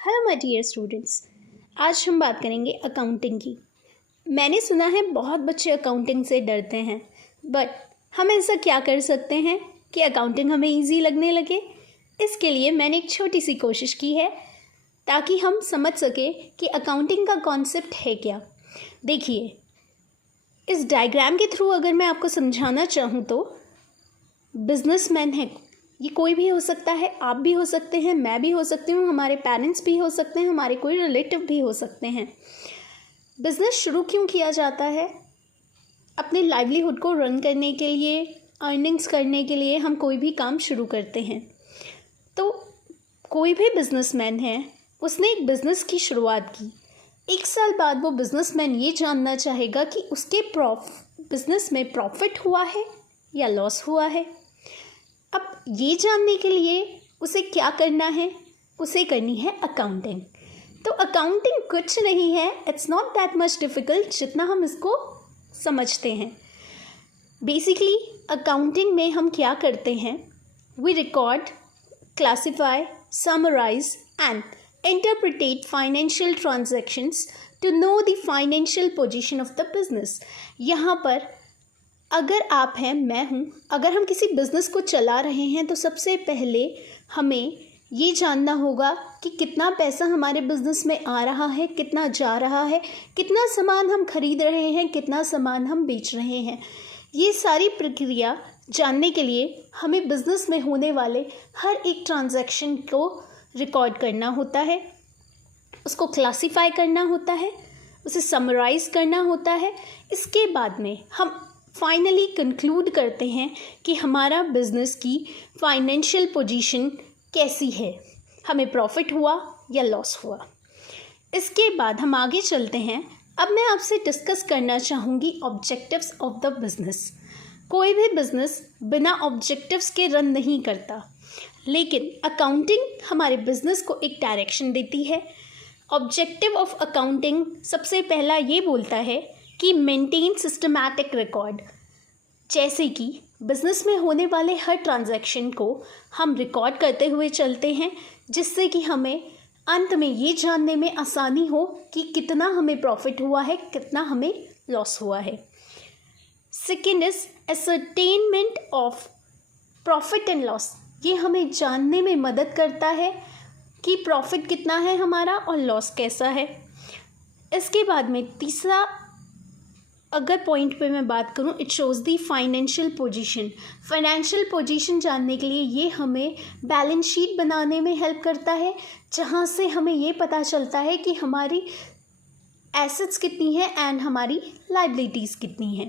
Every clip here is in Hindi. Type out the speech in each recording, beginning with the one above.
Hello my dear students. आज हम बात करेंगे अकाउंटिंग की। मैंने सुना है बहुत बच्चे अकाउंटिंग से डरते हैं, बट हम ऐसा क्या कर सकते हैं कि अकाउंटिंग हमें इजी लगने लगे। इसके लिए मैंने एक छोटी सी कोशिश की है ताकि हम समझ सके कि अकाउंटिंग का कॉन्सेप्ट है क्या। देखिए, इस डायग्राम के थ्रू अगर मैं आपको समझाना चाहूँ तो बिजनेसमैन है, ये कोई भी हो सकता है, आप भी हो सकते हैं, मैं भी हो सकती हूँ, हमारे पेरेंट्स भी हो सकते हैं, हमारे कोई रिलेटिव भी हो सकते हैं। बिज़नेस शुरू क्यों किया जाता है? अपने लाइवलीहुड को रन करने के लिए, अर्निंग्स करने के लिए हम कोई भी काम शुरू करते हैं। तो कोई भी बिजनेसमैन है, उसने एक बिज़नेस की शुरुआत की। 1 साल बाद वो बिजनेसमैन ये जानना चाहेगा कि उसके बिज़नेस में प्रॉफिट हुआ है या लॉस हुआ है। अब ये जानने के लिए उसे क्या करना है? उसे करनी है अकाउंटिंग। तो अकाउंटिंग कुछ नहीं है, it's not that much difficult जितना हम इसको समझते हैं। बेसिकली अकाउंटिंग में हम क्या करते हैं? We record, classify, summarise and interpret financial transactions to know the financial position of the business. यहाँ पर अगर आप हैं, मैं हूँ, अगर हम किसी बिज़नेस को चला रहे हैं तो सबसे पहले हमें ये जानना होगा कि कितना पैसा हमारे बिज़नेस में आ रहा है, कितना जा रहा है, कितना सामान हम खरीद रहे हैं, कितना सामान हम बेच रहे हैं। ये सारी प्रक्रिया जानने के लिए हमें बिज़नेस में होने वाले हर एक ट्रांजैक्शन को रिकॉर्ड करना होता है, उसको क्लासीफाई करना होता है, उसे समराइज़ करना होता है। इसके बाद में हम फाइनली कंक्लूड करते हैं कि हमारा बिज़नेस की फाइनेंशियल पोजीशन कैसी है, हमें प्रॉफिट हुआ या लॉस हुआ। इसके बाद हम आगे चलते हैं। अब मैं आपसे डिस्कस करना चाहूँगी ऑब्जेक्टिव्स ऑफ द बिज़नेस। कोई भी बिज़नेस बिना ऑब्जेक्टिव्स के रन नहीं करता, लेकिन अकाउंटिंग हमारे बिज़नेस को एक डायरेक्शन देती है। ऑब्जेक्टिव ऑफ अकाउंटिंग सबसे पहला ये बोलता है कि मेंटेन सिस्टमैटिक रिकॉर्ड, जैसे कि बिज़नेस में होने वाले हर ट्रांजैक्शन को हम रिकॉर्ड करते हुए चलते हैं, जिससे कि हमें अंत में ये जानने में आसानी हो कि कितना हमें प्रॉफिट हुआ है, कितना हमें लॉस हुआ है। Second is ascertainment of profit and loss. ये हमें जानने में मदद करता है कि प्रॉफिट कितना है हमारा और लॉस कैसा है। इसके बाद में तीसरा अगर पॉइंट पे मैं बात करूं, it shows the financial position. Financial position जानने के लिए ये हमें बैलेंस शीट बनाने में हेल्प करता है, जहां से हमें ये पता चलता है कि हमारी एसेट्स कितनी हैं एंड हमारी लाइबिलिटीज़ कितनी हैं।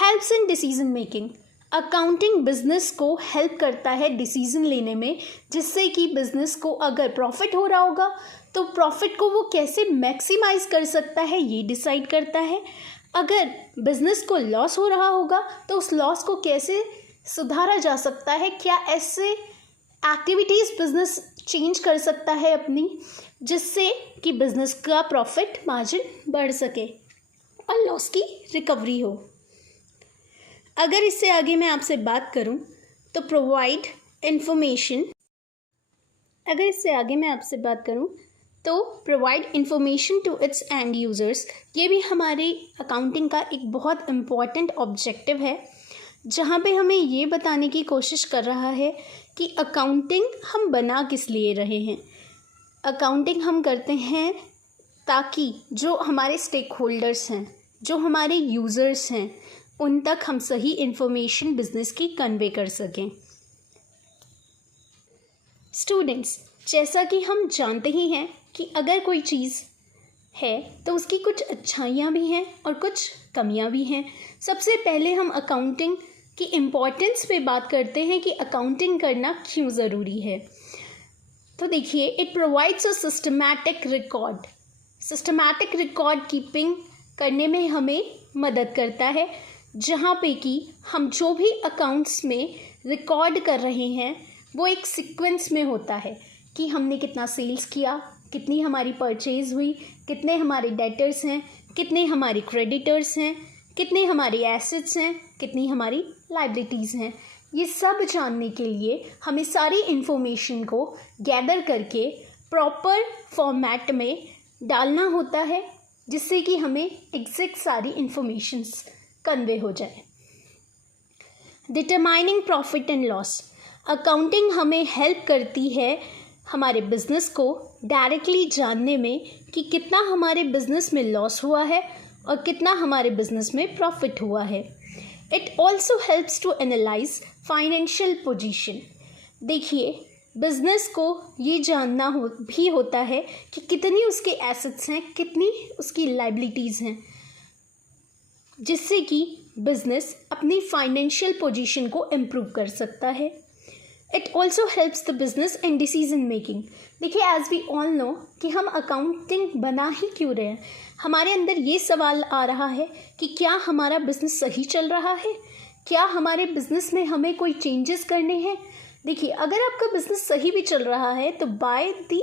Helps in decision making. Accounting business को हेल्प करता है डिसीजन लेने में, जिससे कि बिजनेस को अगर प्रॉफिट हो रहा होगा तो प्रॉफिट को वो कैसे मैक्सिमाइज कर सकता है ये डिसाइड करता है। अगर बिजनेस को लॉस हो रहा होगा तो उस लॉस को कैसे सुधारा जा सकता है, क्या ऐसे एक्टिविटीज़ बिजनेस चेंज कर सकता है अपनी, जिससे कि बिजनेस का प्रॉफिट मार्जिन बढ़ सके और लॉस की रिकवरी हो। अगर इससे आगे मैं आपसे बात करूं तो provide information to its end users. ये भी हमारे अकाउंटिंग का एक बहुत इम्पॉर्टेंट ऑब्जेक्टिव है, जहाँ पे हमें ये बताने की कोशिश कर रहा है कि अकाउंटिंग हम बना किस लिए रहे हैं। अकाउंटिंग हम करते हैं ताकि जो हमारे स्टेक होल्डर्स हैं, जो हमारे यूज़र्स हैं, उन तक हम सही इन्फॉर्मेशन बिजनेस की कन्वे कर सकें। स्टूडेंट्स, जैसा कि हम जानते ही हैं कि अगर कोई चीज़ है तो उसकी कुछ अच्छाइयाँ भी हैं और कुछ कमियाँ भी हैं। सबसे पहले हम अकाउंटिंग की इम्पोर्टेंस पे बात करते हैं कि अकाउंटिंग करना क्यों ज़रूरी है। तो देखिए, it provides a systematic record. Systematic record keeping करने में हमें मदद करता है, जहाँ पे कि हम जो भी अकाउंट्स में रिकॉर्ड कर रहे हैं वो एक सीक्वेंस में होता है कि हमने कितना सेल्स किया, कितनी हमारी परचेज़ हुई, कितने हमारे डेटर्स हैं, कितने हमारे क्रेडिटर्स हैं, कितने हमारे एसेट्स हैं, कितनी हमारी लाइबिलिटीज़ हैं। ये सब जानने के लिए हमें सारी इन्फॉर्मेशन को गैदर करके प्रॉपर फॉर्मेट में डालना होता है जिससे कि हमें एग्जैक्ट सारी इंफॉर्मेशंस कन्वे हो जाए। Determining profit and loss, accounting हमें हेल्प करती है हमारे बिजनेस को डायरेक्टली जानने में कि कितना हमारे बिजनेस में लॉस हुआ है और कितना हमारे बिजनेस में प्रॉफिट हुआ है। It also helps to analyse financial position. देखिए, बिजनेस को ये जानना भी होता है कि कितनी उसके एसेट्स हैं, कितनी उसकी लायबिलिटीज़ हैं, जिससे कि बिजनेस अपनी फाइनेंशियल पोजीशन को इम्प्रूव कर सकता है। It also helps the business in decision making. देखिए, एज वी ऑल नो कि हम अकाउंटिंग बना ही क्यों रहे हैं, हमारे अंदर ये सवाल आ रहा है कि क्या हमारा बिजनेस सही चल रहा है, क्या हमारे बिजनेस में हमें कोई चेंजेस करने हैं। देखिए, अगर आपका बिजनेस सही भी चल रहा है तो by the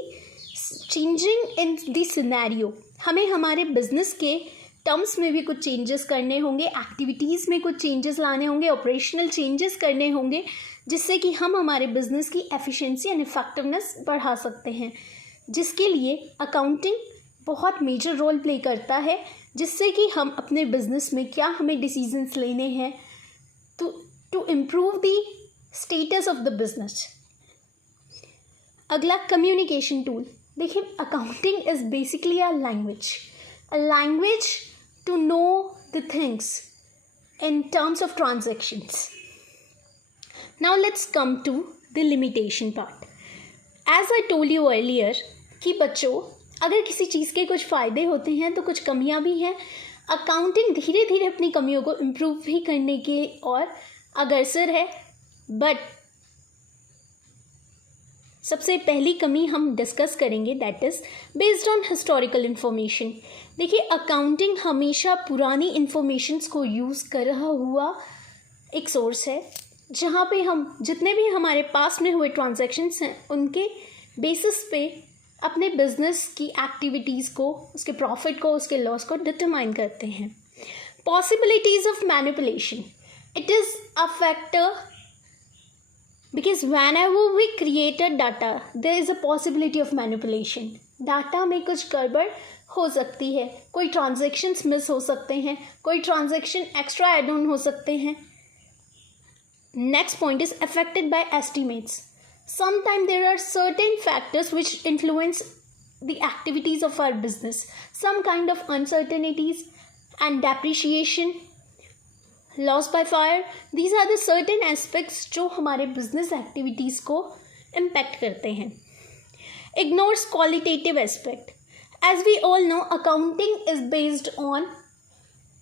changing in the scenario हमें हमारे बिजनेस के टर्म्स में भी कुछ चेंजेस करने होंगे, एक्टिविटीज़ में कुछ चेंजेस लाने होंगे, ऑपरेशनल चेंजेस करने होंगे, जिससे कि हम हमारे बिजनेस की एफिशिएंसी एंड इफेक्टिवनेस बढ़ा सकते हैं, जिसके लिए अकाउंटिंग बहुत मेजर रोल प्ले करता है, जिससे कि हम अपने बिजनेस में क्या हमें डिसीजंस लेने हैं to improve the status of the business. अगला, कम्युनिकेशन टूल। देखिए, accounting is basically a language to know the things in terms of transactions. Now let's come to the limitation part. As I told you earlier कि बच्चों, अगर किसी चीज़ के कुछ फ़ायदे होते हैं तो कुछ कमियां भी हैं। अकाउंटिंग धीरे धीरे अपनी कमियों को इम्प्रूव भी करने की ओर अग्रसर है। बट सबसे पहली कमी हम डिस्कस करेंगे, that is based on historical information. देखिए, अकाउंटिंग हमेशा पुरानी इन्फॉर्मेशंस को यूज़ कर रहा हुआ एक सोर्स है, जहाँ पे हम जितने भी हमारे पास में हुए ट्रांजैक्शंस हैं उनके बेसिस पे अपने बिजनेस की एक्टिविटीज़ को, उसके प्रॉफिट को, उसके लॉस को डिटरमाइन करते हैं। Possibilities of manipulation, it is a factor because whenever we create a data there is a possibility of manipulation. Data में कुछ गड़बड़ हो सकती है, कोई ट्रांजैक्शंस मिस हो सकते हैं, कोई ट्रांजैक्शन एक्स्ट्रा एड ऑन हो सकते हैं। Next point is affected by estimates. Sometime there are certain factors which influence the activities of our business, some kind of uncertainties and depreciation, loss by fire, these are the certain aspects जो हमारे बिजनेस एक्टिविटीज़ को इम्पैक्ट करते हैं। Ignores qualitative aspect. As we all know, accounting is based on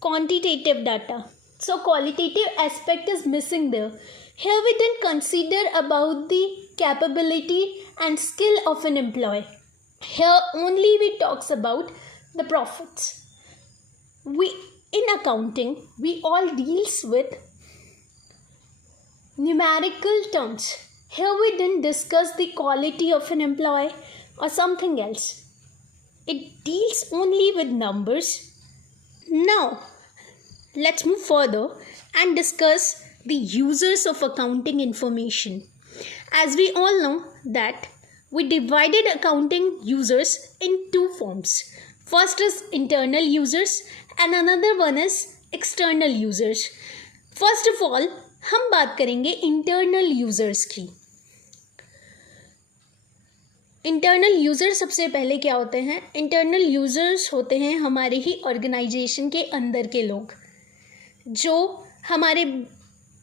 quantitative data, so qualitative aspect is missing there. Here we didn't consider about the capability and skill of an employee. Here only we talks about the profits. In accounting, we all deals with numerical terms. Here we didn't discuss the quality of an employee or something else. It deals only with numbers. Now, let's move further and discuss the users of accounting information. As we all know that we divided accounting users in two forms. First is internal users and another one is external users. First of all, हम बात करेंगे internal users की। इंटरनल यूज़र सबसे पहले क्या होते हैं? इंटरनल यूज़र्स होते हैं हमारे ही ऑर्गेनाइजेशन के अंदर के लोग, जो हमारे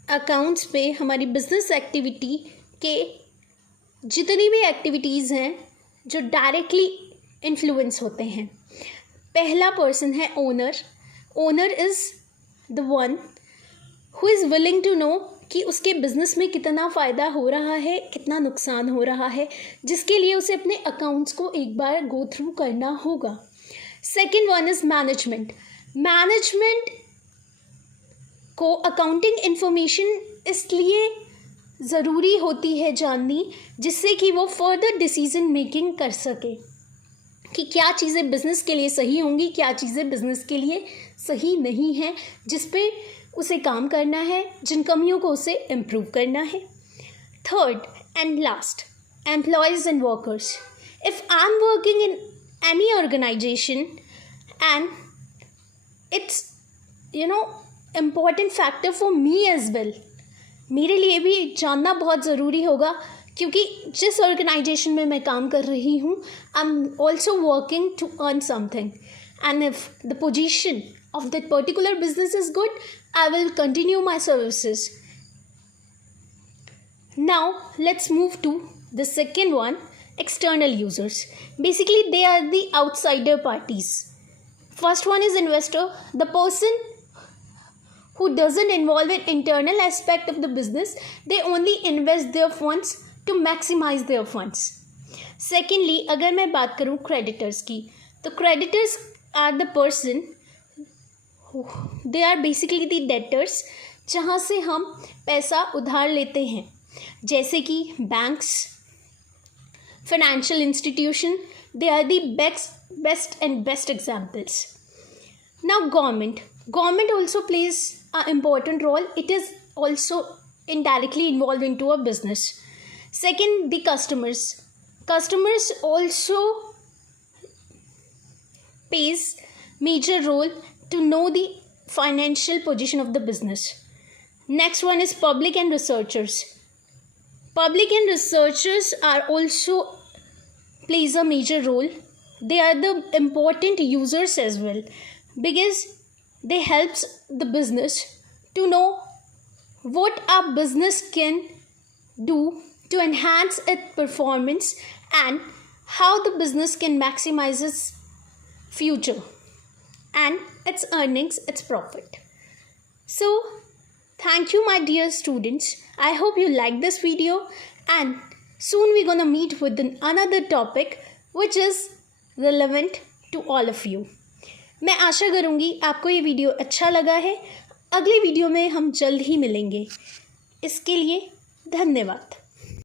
अकाउंट्स पे हमारी बिजनेस एक्टिविटी के जितनी भी एक्टिविटीज़ हैं जो डायरेक्टली इन्फ्लुएंस होते हैं। पहला पर्सन है owner. Owner is the one who is willing to know कि उसके बिज़नेस में कितना फ़ायदा हो रहा है, कितना नुकसान हो रहा है, जिसके लिए उसे अपने अकाउंट्स को एक बार गो थ्रू करना होगा। Second one is management. Management को अकाउंटिंग इन्फॉर्मेशन इसलिए ज़रूरी होती है जाननी, जिससे कि वो फर्दर डिसीजन मेकिंग कर सके कि क्या चीज़ें बिज़नेस के लिए सही होंगी, क्या चीज़ें बिज़नेस के लिए सही नहीं हैं, जिस पे उसे काम करना है, जिन कमियों को उसे इम्प्रूव करना है। Third and last, employees and workers. If I'm working in any organization and it's important factor for me as well, मेरे लिए भी जानना बहुत ज़रूरी होगा, क्योंकि जिस ऑर्गेनाइजेशन में मैं काम कर रही हूँ, I am also working to earn something, and if the position of that particular business is good, I will continue my services. Now let's move to the second one, external users. Basically, they are the outsider parties. First one is investor, the person who doesn't involve in internal aspect of the business. They only invest their funds to maximize their funds. Secondly, अगर मैं बात करूँ creditors की, तो creditors are the person who they are basically the debtors, जहाँ से हम पैसा उधार लेते हैं, जैसे कि banks, financial institution, they are the best and best examples. Now government also plays a important role. It is also indirectly involved into a business. Second, the customers also plays major role to know the financial position of the business. Next one is public and researchers. Public and researchers are also plays a major role. They are the important users as well, because they helps the business to know what our business can do to enhance its performance and how the business can maximize its future and its earnings, its profit. So thank you, my dear students. I hope you like this video, and soon we're gonna meet with another topic which is relevant to all of you. मैं आशा करूँगी आपको ये वीडियो अच्छा लगा है. अगली वीडियो में हम जल्द ही मिलेंगे. इसके लिए धन्यवाद.